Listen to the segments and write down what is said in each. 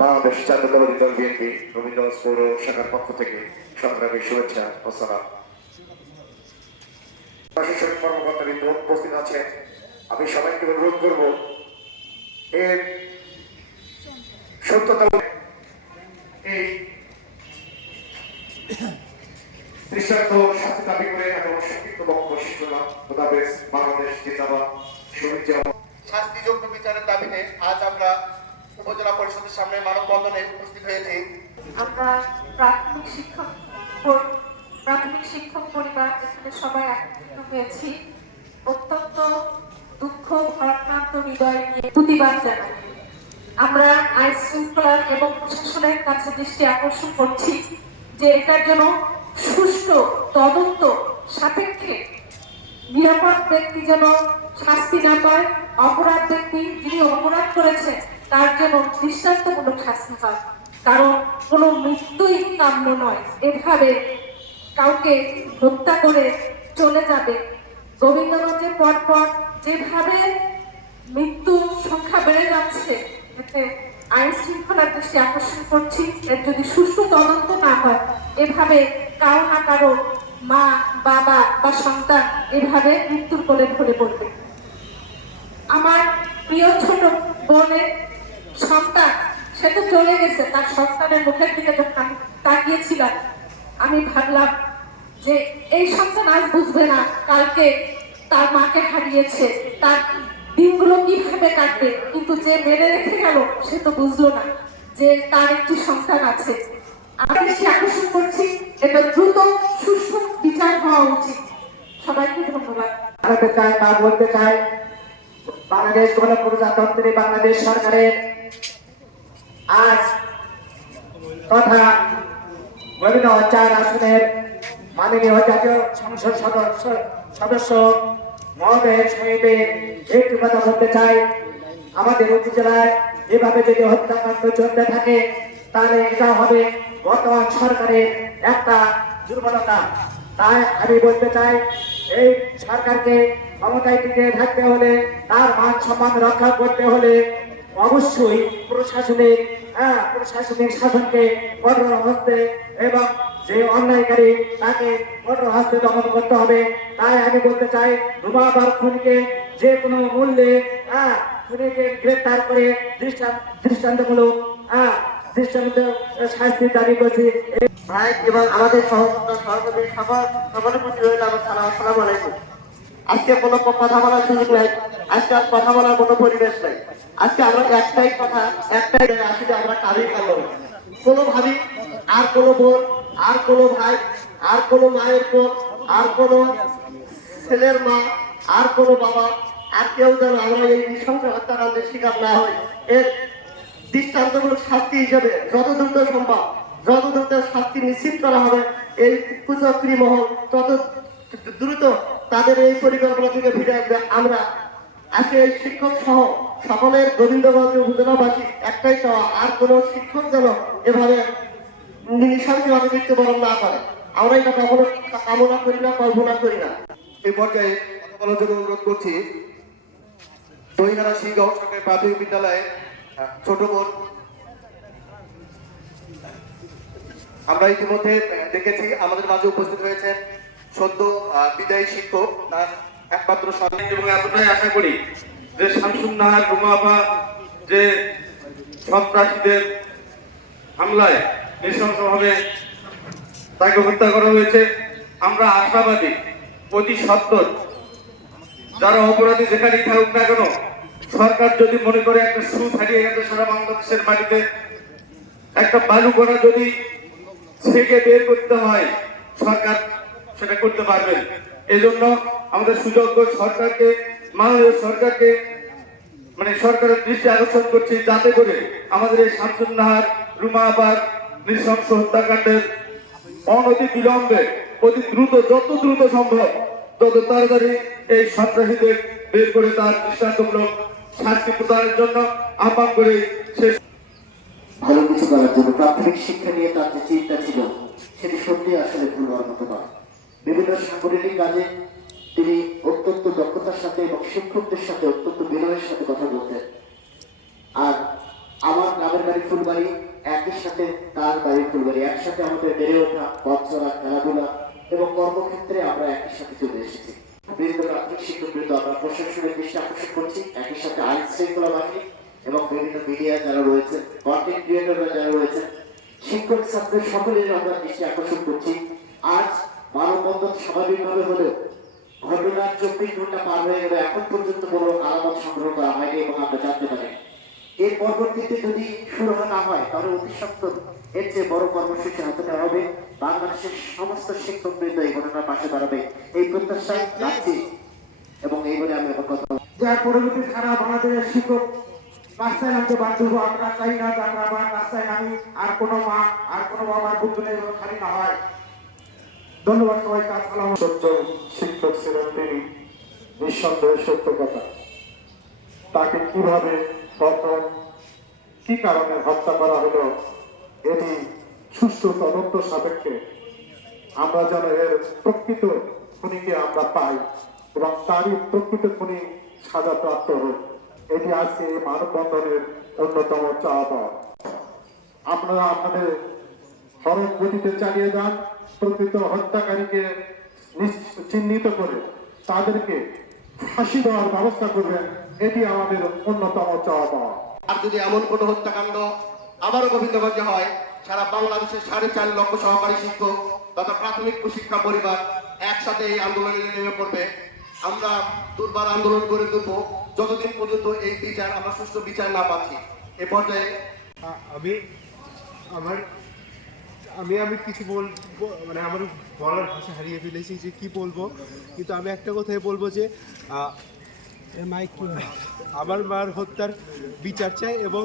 বাংলাদেশ জাতীয়তাবাদী দল বিএনপি রবীন্দ্রনাথ পৌর শাখার পক্ষ থেকে সংগ্রামী শুভেচ্ছা ও সালাম। প্রশাসনিক কর্মকর্তাবৃন্দ উপস্থিত আছেন, আমি সবাইকে অনুরোধ করব এর সত্যতা এই দৃষ্টান্ত শাস্তি দাবি করে আমি সংক্ষিপ্ত বক্তব্য শেষ করলাম। খোদাহাফেজ। বাংলাদেশ জিন্দাবাদ। শহীদ শাস্তিযোগ্য বিচারের দাবিতে আজ আমরা উপজেলা পরিষদের সামনে মানববন্ধনে উপস্থিত হয়েছি। আমরা প্রাথমিক শিক্ষক পরিবার এখানে সবাই একত্রিত হয়েছি। অত্যন্ত দুঃখ ভারাক্রান্ত হৃদয় নিয়ে প্রতিবাদ জানাই। আমরা আইন শৃঙ্খলা এবং প্রশাসনের কাছে দৃষ্টি আকর্ষণ করছি যে এটার জন্য সুষ্ঠু তদন্ত সাপেক্ষে নিরাপদ ব্যক্তি যেন শাস্তি না পায়, অপরাধ ব্যক্তি যিনি অপরাধ করেছে তার জন্য দৃষ্টান্তমূলক শাস্তি হয়। কারণ কোনো মৃত্যুই কাম্য নয়। এভাবে কাউকে হত্যা করে চলে যাবে। গোবিন্দগঞ্জের পরপর যেভাবে মৃত্যুর সংখ্যা বেড়ে যাচ্ছে, এতে আইন শৃঙ্খলার দৃষ্টি আকর্ষণ করছি। এর যদি সুষ্ঠু তদন্ত না হয়, এভাবে কারো না কারো মা, বাবা বা সন্তান এভাবে মৃত্যুর কোলে ঢলে পড়বে। আমার প্রিয় ছোট বোনের সন্তান, সে তো চলে গেছে, তার সন্তানের মুখের দিকে যখন আমি তাকিয়েছিলাম, আমি ভাবলাম যে এই সন্তান আজ বুঝবে না কালকে তার মাকে হারিয়েছে, তার দিনগুলো কিভাবে কাটবে। কিন্তু যে মেরে রেখে গেল সে তো বুঝলো না যে তার একটি সন্তান আছে। আমরা বেশি আকর্ষণ করছি, এটা দ্রুত সুষ্ঠু বিচার হওয়া উচিত। সবাইকে ধন্যবাদ। বলতে চাই বাংলাদেশ গণপ্রজাতন্ত্রী বাংলাদেশ সরকারের আজ তথা বিভিন্ন 4 আসনের মাননীয় জাতীয় সংসদ সদস্য মহোদয়ের সঙ্গে একটি কথা বলতে চাই। আমাদের উপজেলায় এভাবে যদি হত্যাকাণ্ড চলতে থাকে তাহলে এটা হবে বর্তমান সরকারের একটা দুর্বলতা। তাই আমি বলতে চাই, এই সরকারকে ক্ষমতায় টিকে থাকতে হলে, তার মান সম্মান রক্ষা করতে হলে অবশ্যই প্রশাসনিক শাসনকে কঠোর হস্তে এবং যে অন্যায়কারী তাকে কঠোর হস্তে দমন করতে হবে। তাই আমি বলতে চাই, রুমা আপার খুনিকে যে কোনো মূল্যে খুনিকে গ্রেপ্তার করে দৃষ্টান্তমূলক শাস্তির দাবি করছি। এবং আমাদের সকলের প্রতি রইল আমার আসসালামু আলাইকুম। আজকে কোনো কথা বলার সুযোগ নাই, আজকে আর কথা বলার কোনো পরিবেশ নাই। আজকে আমরা একটাই আসলে আমরা কারোই ভালো কোনোভাবেই আর কোনো বোন, আর কোনো ভাই, আর কোনো মায়ের বোন, আর কোনো ছেলের মা, আর কোনো বাবা, আর কেউ যেন আমরা এই নৃশংস হত্যাকাণ্ডের শিকার না হই। এর দৃষ্টান্তমূলক শাস্তি হিসেবে যত দ্রুত সম্ভব, যত দ্রুত শাস্তি নিশ্চিত করা হবে, এই কুচক্রী মহল তত দ্রুত তাদের এই পরিকল্পনা থেকে ফিরে আসবে। আমরা আজকে এই শিক্ষক সহ সকলের গোবিন্দগঞ্জ উপজেলাবাসী একটাই চাওয়া, আর কোন শিক্ষক যেন এভাবে নৃশংসভাবে মৃত্যুবরণ না করে। আমরা এটা কখনো কামনা করি না, কল্পনা করি না। এই পর্যায়ে কথা বলার জন্য অনুরোধ করছি দহিহারা শিগাঁও সরকারি প্রাথমিক বিদ্যালয়ে ছোট বোন। আমরা ইতিমধ্যে দেখেছি আমাদের মাঝে উপস্থিত হয়েছেন সদ্য বিদায়ী শিক্ষক, তার একমাত্র সন্তান। এবং এতটাই আশা করি যে শামসুন নাহার রুমা আপা যে সন্ত্রাসীদের হামলায় নৃশংসভাবে তাকে হত্যা করা হয়েছে, আমরা আশাবাদী অতি সত্বর যারা অপরাধী যেখানেই থাকুক না কেন, সরকার যদি মনে করে একটা সুদ হারিয়ে গেছে সারা বাংলাদেশের মাটিতে, একটা বালু করা যদি ছেকে বের করতে হয়, সরকার সেটা করতে পারবেন। এই জন্য আমাদের সুযোগ্য সরকারকে, মাননীয় সরকারকে সরকারের দৃষ্টি আকর্ষণ করছি, যাতে করে আমাদের এই শামসুন নাহার রুমা আপার নৃশংস হত্যাকাণ্ডের অনতি বিলম্বে, অতি দ্রুত, যত দ্রুত সম্ভব, তত তাড়াতাড়ি এই সন্ত্রাসীদের বের করে তার দৃষ্টান্তমূলক শাস্তি প্রদানের জন্য আহ্বান করে শেষ। ভালো কিছু করার জন্য প্রাথমিক শিক্ষা নিয়ে তার যে চিন্তা ছিল সেটি সত্যি আসলে ভুল হওয়ার মতো নয়। বিভিন্ন সাংগঠনিক কাজে তিনি অত্যন্ত দক্ষতার সাথে এবং শিক্ষকদের সাথে অত্যন্ত বিনয়ের সাথে কথা বলতেন। আর আমার গ্রামের বাড়ি ফুলবাড়ি, একই সাথে তার বাড়ি ফুলবাড়ি, একসাথে আমাদের বেড়ে ওঠা, পথ চলা, খেলাধুলা এবং কর্মক্ষেত্রে আমরা একই সাথে চলে এসেছি। বৃন্দ, প্রাথমিক শিক্ষক বৃন্দ, আমরা প্রশাসনের দৃষ্টি আকর্ষণ করছি, একই সাথে আইন শৃঙ্খলা বাহিনী এবং বিভিন্ন মিডিয়া যারা রয়েছে, কন্টেন্ট ক্রিয়েটররা যারা রয়েছে, শিক্ষক ছাত্র সকলের আমরা দৃষ্টি আকর্ষণ করছি। আজ মানববন্ধন স্বাভাবিকভাবে হলেও ঘটনার 24 ঘন্টা পার হয়ে গেলে এখন পর্যন্ত কোনো আলামত সংগ্রহ করা হয়নি এবং আমরা জানতে পারি এর পরবর্তীতে যদি শুরু না হয় তাহলে অতি সত্বর এর চেয়ে বড় কর্মসূচি হাতে নেওয়া হবে। বাংলাদেশের সমস্ত শিক্ষকবৃন্দ এই ঘটনার পাশে দাঁড়াবে এই প্রত্যাশায় রাখছি এবং এই বলে আমি কথা যার পরবর্তী সারা বাংলাদেশের শিক্ষক রাস্তায় নামতে বাধ্য হবো। আমরা চাই না যে আমরা আবার রাস্তায় নামি আর কোনো মা আর কোনো বাবার বুদ্ধনে খালি না হয়। ধন্যবাদ সবাইকে। আসসালাম। সত্য শিক্ষক ছিলেন তিনি, নিঃসন্দেহে সত্য কথা। তাকে কিভাবে, কখন, কি কারণে হত্যা করা হলো এটি সুষ্ঠু তদন্ত সাপেক্ষে আমরা যেন এর প্রকৃত খুনিকে আমরা পাই এবং তারই প্রকৃত খুনি সাজাপ্রাপ্ত হোক, এটি আজকে এই মানববন্ধনের অন্যতম চাওয়া পাওয়া। আপনারা আপনাদের সড়ক গতিতে চালিয়ে যান, প্রকৃত হত্যাকারীকে চিহ্নিত করে তাদেরকে ফাঁসি দেওয়ার ব্যবস্থা করবেন, এটি আমাদের অন্যতম চাওয়া পাওয়া। আর যদি এমন কোনো হত্যাকাণ্ড আবারও গোবিন্দগঞ্জে হয়, সারা বাংলাদেশের 4.5 লক্ষ সহকারী শিক্ষক তথা প্রাথমিক শিক্ষা পরিবার একসাথে এই আন্দোলনে নেমে পড়বে। আমরা দুর্বার আন্দোলন করে দেবো যতদিন পর্যন্ত এই বিচার, আমরা সুষ্ঠু বিচার না পাচ্ছি। এ পর্যায়ে আমি কিছু বলবো, মানে আমার বলার ভাষা হারিয়ে ফেলেছি যে কি বলবো, কিন্তু আমি একটা কথাই বলবো যে আমার মার হত্যার বিচার চাই এবং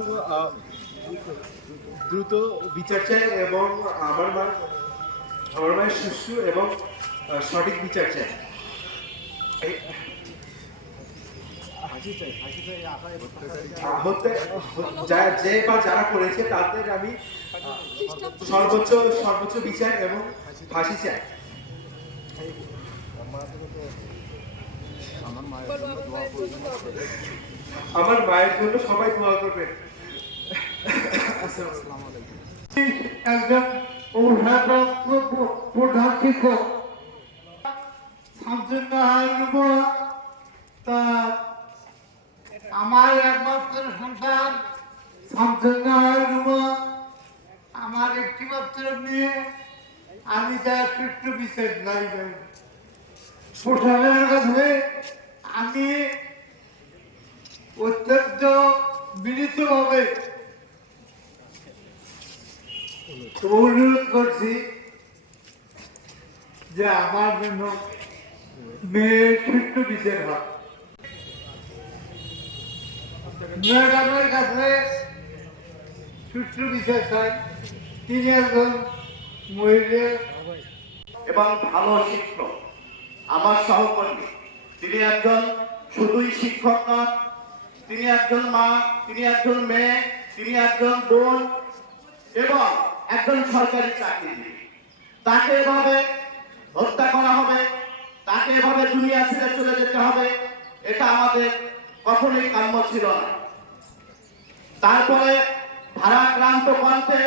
দ্রুত বিচার চাই এবং আমার মায়ের সুষ্ঠু এবং সঠিক বিচার চাই। যে বা যারা করেছে তাদের আমি সর্বোচ্চ বিচার এবং ফাঁসি চাই। আমার মায়ের জন্য সবাই দোয়া করবেন। একজন অভিভাবক প্রধান শিক্ষক তার আমার একমাত্র সন্তান আমার একটি মাত্র মেয়ে, আমি তার সুষ্ঠু বিচার চাই। প্রশাসনের কাছে আমি অত্যন্ত বিনীতভাবে অনুরোধ করছি যে আমার জন্য মেয়ের সুষ্ঠু বিচার হয়। ম্যাডামের কাছে সুষ্ঠু বিচার চাই। তিনি একজন মহিলা এবং ভালো শিক্ষক, আমার সহকর্মী। তিনি একজন শুধুই শিক্ষক নন, তিনি একজন মা, তিনি একজন মেয়ে, তিনি একজন বোন এবং একজন সরকারি চাকরিজীবী। তাকে এভাবে হত্যা করা হবে, তাকে এভাবে দুনিয়া ছেড়ে চলে যেতে হবে, এটা আমাদের কখনোই কাম্য ছিল না। তারপরে ভারাক্রান্ত কণ্ঠে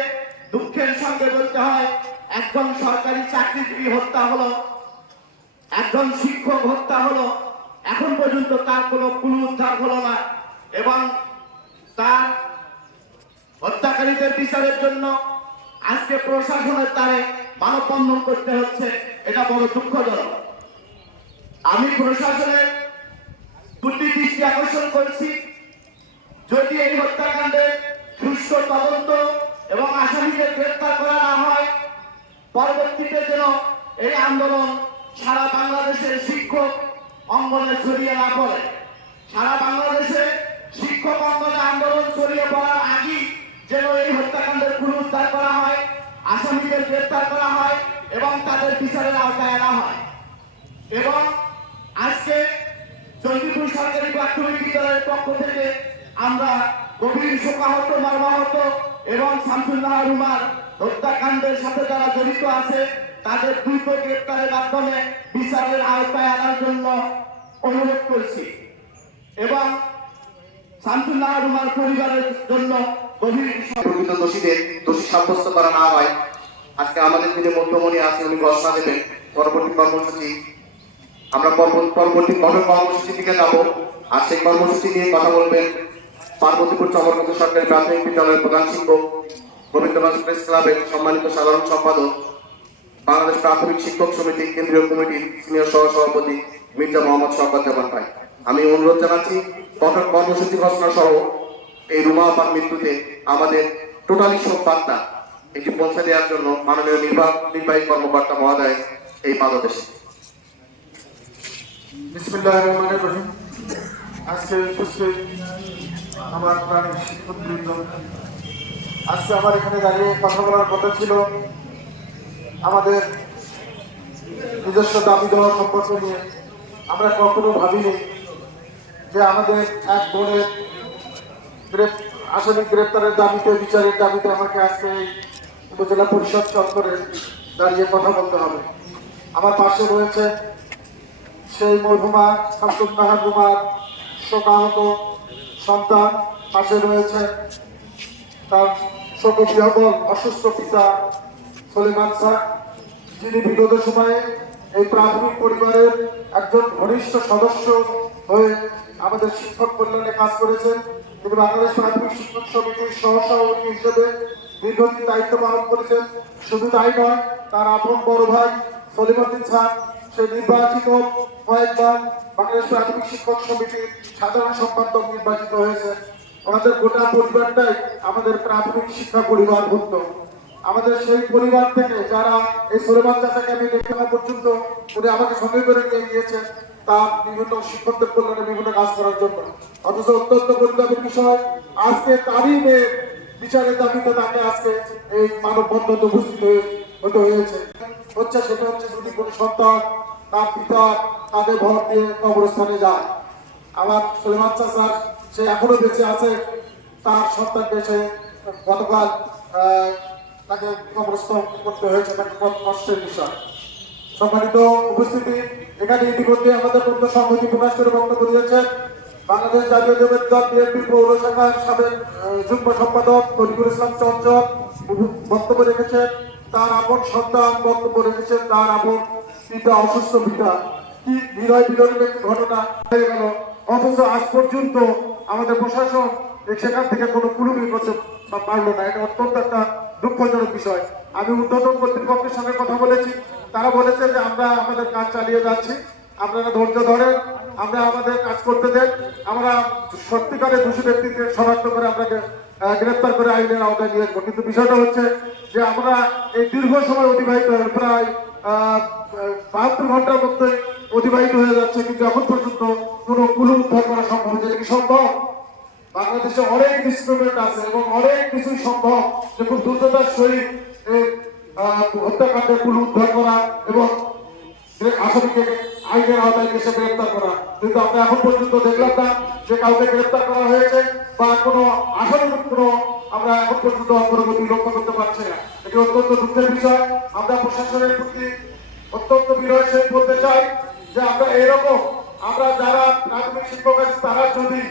দুঃখের সঙ্গে বলতে হয়, একজন সরকারি চাকরিজীবী হত্যা হলো, একজন শিক্ষক হত্যা হলো, এখন পর্যন্ত তার কোনো ক্লু উদ্ধার হলো না এবং তার হত্যাকারীদের বিচারের জন্য আজকে প্রশাসনের দ্বারে মানববন্ধন করতে হচ্ছে। এটা বড় দুঃখজনক। আমি প্রশাসনের প্রতি দৃষ্টি আকর্ষণ করছি, যদি এই হত্যাকাণ্ডের সুষ্ঠু তদন্ত এবং আসামিদের গ্রেফতার করা না হয়, পরবর্তীতে যেন এই আন্দোলন সারা বাংলাদেশের শিক্ষক অঙ্গনে ছড়িয়ে না পড়ে। সারা বাংলাদেশে শিক্ষক অঙ্গনে আন্দোলন ছড়িয়ে পড়ার আগেই যেন এই হত্যাকাণ্ডের পুনরুদ্ধার করা হয়, আসামিদের গ্রেফতার করা হয় এবং তাদের বিচারের আওতায় আনা হয়। এবং আজকে চণ্ডীপুর সরকারি প্রাথমিক বিদ্যালয়ের পক্ষ থেকে আমরা গভীর শোকাহত, মর্মাহত এবং শামসুন্নাহার রুমার হত্যাকাণ্ডের সাথে যারা জড়িত আছে তাদের দ্রুত গ্রেফতারের মাধ্যমে বিচারের আওতায় আনার জন্য অনুরোধ করছি এবং শামসুন্নাহার রুমার পরিবারের জন্য গভীর প্রকৃত দোষীদের দোষী সাব্যস্ত করা না হয়, আজকে আমাদের যিনি মধ্যমণি আছে উনি ঘোষণা দেবেন পরবর্তী কর্মসূচি। আমরা পরবর্তী কর্মসূচি দিকে যাব। আর সেই কর্মসূচি নিয়ে কথা বলবেন পার্বতীপুর চমরগঞ্জ সরকারি প্রাথমিক বিদ্যালয়ের প্রধান শিক্ষক, গোবিন্দগঞ্জ প্রেস ক্লাবের সম্মানিত সাধারণ সম্পাদক, বাংলাদেশ প্রাথমিক শিক্ষক সমিতি কেন্দ্রীয় কমিটির সিনিয়র সহসভাপতি মির্জা মোহাম্মদ শওকত জামান ভাই। আমি অনুরোধ জানাচ্ছি কঠোর কর্মসূচি ঘোষণা সহ এই রুমা আপার মৃত্যুতে আমাদের টোটালি শোক বার্তা এটি পৌঁছে দেওয়ার জন্য মাননীয় নির্বাহী কর্মকর্তা মহোদয় এই পাদদেশে। বিসমিল্লাহির রহমানির রহিম। আজকে উপস্থিত আমার প্রাণের শিক্ষকবৃন্দ, আজকে আমার এখানে দাঁড়িয়ে কথা বলার কথা ছিল আমাদের নিজস্ব দাবি দেওয়া সম্পর্ক নিয়ে। আমরা কখনো ভাবিনি যে আমাদের এক বোনের আসামি গ্রেপ্তারের দাবিতে, বিচারের দাবিতে আমাকে আজকে এই উপজেলা পরিষদ চত্বরে দাঁড়িয়ে কথা বলতে হবে। আমার পাশে রয়েছে সেই মরহুমা শামসুন্নাহার রুমার শোকাহত সন্তান, পাশে রয়েছে তার শোকবিহবল অসুস্থ পিতা সলিমান স্যার, যিনি বিগত সময়ে এই প্রাথমিক পরিবারের একজন ঘনিষ্ঠ সদস্য হয়ে আমাদের শিক্ষক কল্যাণে কাজ করেছেন। তিনি বাংলাদেশ প্রাথমিক শিক্ষক সমিতির সহসভাপতি হিসেবে দীর্ঘদিন দায়িত্ব পালন করেছেন। শুধু তাই নয়, তার আপন বড় ভাই সলিমুদ্দিন স্যার সে নির্বাচিত কয়েকবার বাংলাদেশ প্রাথমিক শিক্ষক সমিতির সাধারণ সম্পাদক নির্বাচিত হয়েছে। ওনাদের গোটা পরিবারটাই আমাদের প্রাথমিক শিক্ষা পরিবারভুক্ত। আমাদের সেই পরিবার থেকে যারা এই সলিমান চাচাকে আমি দেখে পর্যন্ত উনি আমাকে সঙ্গে করে নিয়ে গিয়েছেন তার বিভিন্ন শিক্ষকদের কল্যাণে বিভিন্ন কাজ করার জন্য। অথচ অত্যন্ত পরিতাপের বিষয়, আজকে তারই মেয়ে বিচারের দাবিতে তাকে আজকে এই মানববন্ধনে উপস্থিত হতে হয়েছে। সেটা হচ্ছে যদি কোনো সন্তান তার পিতার কাঁধে ভর দিয়ে কবরস্থানে যায়, আমার সলিমান চাচার সে এখনো বেঁচে আছে, তার সন্তানকে সে গতকাল তাকে কবরস্থ করতে হয়েছে, তাকে কষ্টের বিষয়। সম্মানিত উপস্থিতি, এখানে ইতিমধ্যে আমাদের মধ্য সংহতি প্রকাশ করে বক্তব্য দিয়েছেন বাংলাদেশ জাতীয় জমিয়ত দল বিএনপি পৌর শাখার সাবেক যুগ্ম সম্পাদক তরিকুল ইসলাম চঞ্চল বক্তব্য রেখেছেন, তার আপন সন্তান বক্তব্য রেখেছেন, তার আপন পিতা অসুস্থ পিতা। কি হৃদয় বিদারক একটি ঘটনা হয়ে গেল, অথচ আজ পর্যন্ত আমাদের প্রশাসন সেখান থেকে কোনো কুলুমি করতে পারলো না। এটা অত্যন্ত একটা দুঃখজনক বিষয়। আমি ঊর্ধ্বতন কর্তৃপক্ষের সঙ্গে কথা বলেছি, তারা বলেছে যে আমরা আমাদের কাজ চালিয়ে যাচ্ছি, আপনারা ধৈর্য ধরেন, আমরা আমাদের কাজ করতে দেন, আমরা সত্যিকারের দোষী ব্যক্তিকে শনাক্ত করে আপনাকে গ্রেপ্তার করে আইনের আওতায় নিয়ে আসবো। কিন্তু বিষয়টা হচ্ছে যে আমরা এই দীর্ঘ সময় অতিবাহিত প্রায় 72 ঘন্টার মধ্যে অতিবাহিত হয়ে যাচ্ছে, কিন্তু এখন পর্যন্ত কোনো কুলু উদ্ধার করা সম্ভব হচ্ছে। এটা কি সম্ভব? বাংলাদেশে অনেক ইনস্ট্রুমেন্ট আছে এবং অনেক কিছুই সম্ভব যে খুব দ্রুততার সহিত হত্যাকাণ্ডের কুলু উদ্ধার করা এবং আসামিকে আইনের আওতায় এসে গ্রেপ্তার করা, কিন্তু আমরা এখন পর্যন্ত দেখলাম না যে কাউকে গ্রেপ্তার করা হয়েছে বা কোনো আসামির কোনো আমরা এখন পর্যন্ত অগ্রগতি লক্ষ্য করতে পারছি না। এটি অত্যন্ত দুঃখের বিষয়। আমরা প্রশাসনের প্রতি অত্যন্ত বিনয়ের সহিত বলতে চাই যে আমরা এরকম আমরা যারা প্রাথমিক শিক্ষক আছি তারা যদি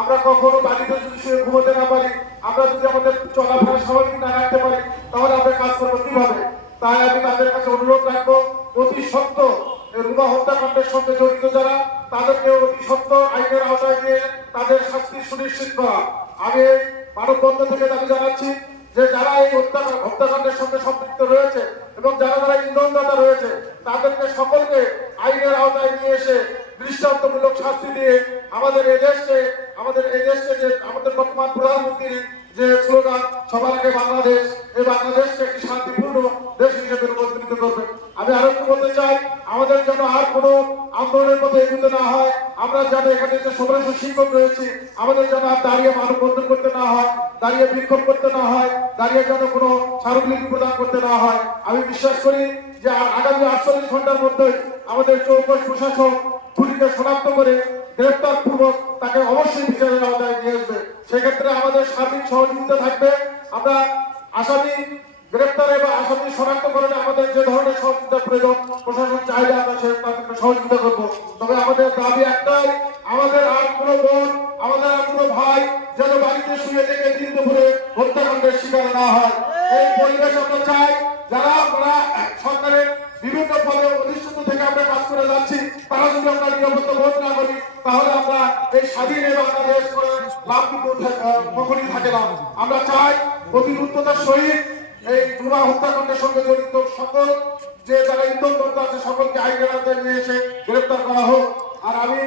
আমরা কখনো বাড়িতে যদি শুয়ে ঘুমোতে না পারি, আমরা যদি আমাদের চলাফেরা স্বাভাবিক না রাখতে পারি, তাহলে আমরা কাজ করবো কিভাবে? তাই আমি তাদের কাছে অনুরোধ রাখবো অতি সত্য রুমা হত্যাকাণ্ডের সঙ্গে জড়িত যারা তাদেরকে অতি সত্য আইনের আওতায় নিয়ে তাদের শাস্তি সুনিশ্চিত করা। আমি মানববন্ধন থেকে দাবি জানাচ্ছি যে যারা এই হত্যাকাণ্ডের সঙ্গে সম্পৃক্ত রয়েছে এবং যারা যারা ইন্ধনদাতা রয়েছে তাদেরকে সকলকে আইনের আওতায় নিয়ে এসে দৃষ্টান্তমূলক শাস্তি দিয়ে আমাদের এই দেশকে যে আমাদের বর্তমান প্রধানমন্ত্রীর যে স্লোগান সবার আগে বাংলাদেশ, এই বাংলাদেশকে একটি শান্তিপূর্ণ দেশ হিসেবে রূপান্তরিত করবে। আমি আরো একটু বলতে চাই, আমাদের যেন আর কোনো আন্দোলনের মধ্যে এগোতে না হয়, আমরা যেন এখানে যে 1600 শিক্ষক রয়েছি আমাদের যেন আর দাঁড়িয়ে মানববন্ধন করতে না হয়, দাঁড়িয়ে বিক্ষোভ করতে না হয়, দাঁড়িয়ে যেন কোনো স্মারকলিপি প্রদান করতে না হয়। আমি বিশ্বাস করি যে আগামী 48 ঘন্টার মধ্যে আমাদের চৌকস প্রশাসন খুনিকে শনাক্ত করে গ্রেপ্তার পূর্বক তাকে অবশ্যই বিচারের আওতায় নিয়ে আসবে। সেক্ষেত্রে আমাদের সার্বিক সহযোগিতা থাকবে। আমরা আসামি গ্রেপ্তারে বা আসামি শনাক্তকরণে আমাদের যে ধরনের সহযোগিতা প্রয়োজন প্রশাসন চাইলে আমরা সে তাদেরকে সহযোগিতা করবো। তবে আমাদের দাবি একটাই, আমাদের আর কোনো বোন, আমাদের আর কোনো ভাই যেন বাড়িতে শুয়ে থেকে দিন দুপুরে হত্যাকাণ্ডের শিকার না হয়। এই পরিবেশ আমরা চাই। যারা আমরা সরকারের বিভিন্ন পদে অধিষ্ঠিত থেকে আমরা কাজ করে যাচ্ছি, তারা যদি আমরা নিরাপত্তা বোধ না করি, তাহলে আমরা এই স্বাধীন এই বাংলাদেশ করে লাভ কিন্তু কখনই থাকে না। আমরা চাই অতি দ্রুততার সহিত এই জুমা হত্যাকাণ্ডের সঙ্গে জড়িত সকল যে যারা ইন্ধনকর্তা আছে সকলকে আইনের আওতায় নিয়ে এসে গ্রেপ্তার করা হোক। আর আমি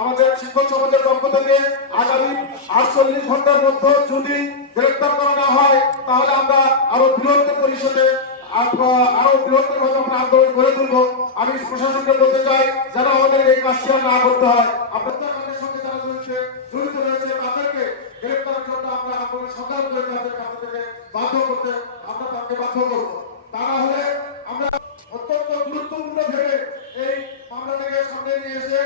আমাদের শিক্ষক সমাজের পক্ষ থেকে আগামী 48 ঘন্টার মধ্যে যদি গ্রেপ্তার করা না হয়, তাহলে আমরা আরো বৃহত্তর পরিষদে আরো বৃহত্তর ভাবে আমরা আন্দোলন করে তুলবো। আমি প্রশাসনকে বলতে চাই যেন আমাদের এই কাজটি না করতে হয়। হত্যাকাণ্ডের সঙ্গে যারা জড়িত রয়েছে তাদেরকে গ্রেপ্তারের জন্য আমরা আন্দোলন সরকার করে তাদেরকে আমাদেরকে বাধ্য করতে আমরা তাকে বাধ্য করবো। তা না হলে আমরা অত্যন্ত গুরুত্বপূর্ণ ভেবে এই মামলাটাকে সামনে নিয়ে এসে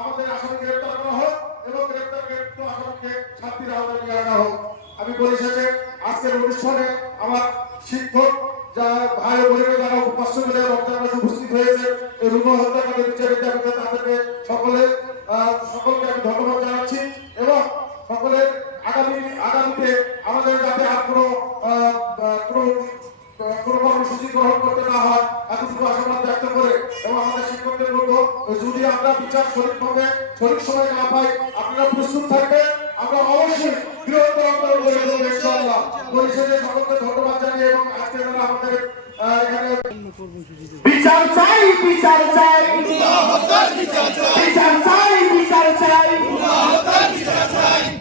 আমাদের আসামি গ্রেপ্তার করা হোক এবং গ্রেপ্তারকৃত আসামিকে শাস্তির আওতায় নিয়ে আনা হোক। আমি পরিশেষে আজকের অনুষ্ঠানে আমার শিক্ষক যারা ভাই ও বোনেরা যারা কষ্ট করে বক্তার উপস্থিত হয়েছে এই রুমা হত্যাকাণ্ডের বিচারের দাবিতে তাদেরকে সকলকে আমি ধন্যবাদ জানাচ্ছি এবং সকলের আগামীতে আমাদের যাতে আর কোনো কর্মসূচি গ্রহণ করতে না হয় এতটুকু আশাবাদ ব্যক্ত করে এবং আমাদের শিক্ষকদের বলবো যদি আমরা বিচার সঠিকভাবে সঠিক সময় না পাই আপনারা প্রস্তুত থাকবেন, আমরা অবশ্যই বৃহত্তর আন্দোলন করে দেবো ইনশাআল্লাহ। পরিশেষে সকলকে ধন্যবাদ জানিয়ে এবং আজকে যারা আমাদের এখানে বিচার চাই, বিচার চাই, বিচার চাই, বিচার চাই।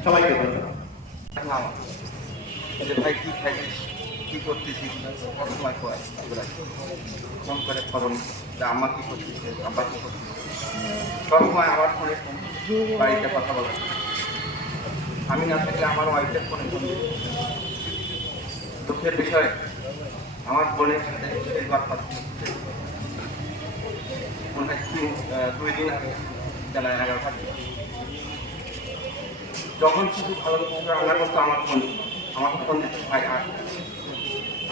সবাইকে ধন্যবাদ। যে ভাই কি খাইছিস, কি করতেছি, সবসময় ফোন করে খবর যে আম্মা কি করতেছে, আব্বা কি করতেছে, সবসময় আমার ফোনে বাড়িতে কথা বলা। আমি না থাকলে আমার ওয়াইফের ফোনে ফোন দিই। দুঃখের বিষয় আমার বোনের সাথে শেষবার কথা মনে হয় 2 দিন আগে বেলা 11টা। যখন কিছু ভালো কিছু রান্না করতো আমাকে ফোন দিত, ভাই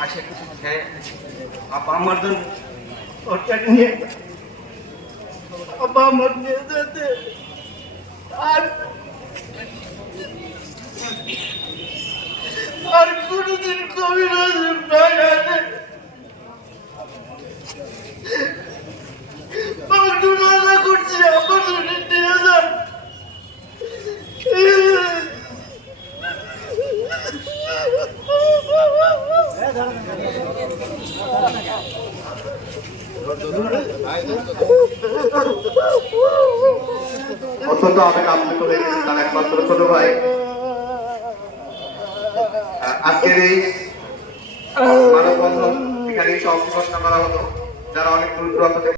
আসে কিছু খেয়ে আপা আমার জন্য তরকারি নিয়ে আপা আমার নিয়ে যেতে। আর কোনদিন কবি রান্না করছি আমার জন্য নিয়ে যান। অত্যন্ত আবেগ আপ্লুত হয়ে গেছে তার একমাত্র ছোট ভাই। আজকের এই মানববন্ধন এখানেই সমাপ্তি ঘোষণা করা হলো। যারা অনেক দূর দূরান্ত থেকে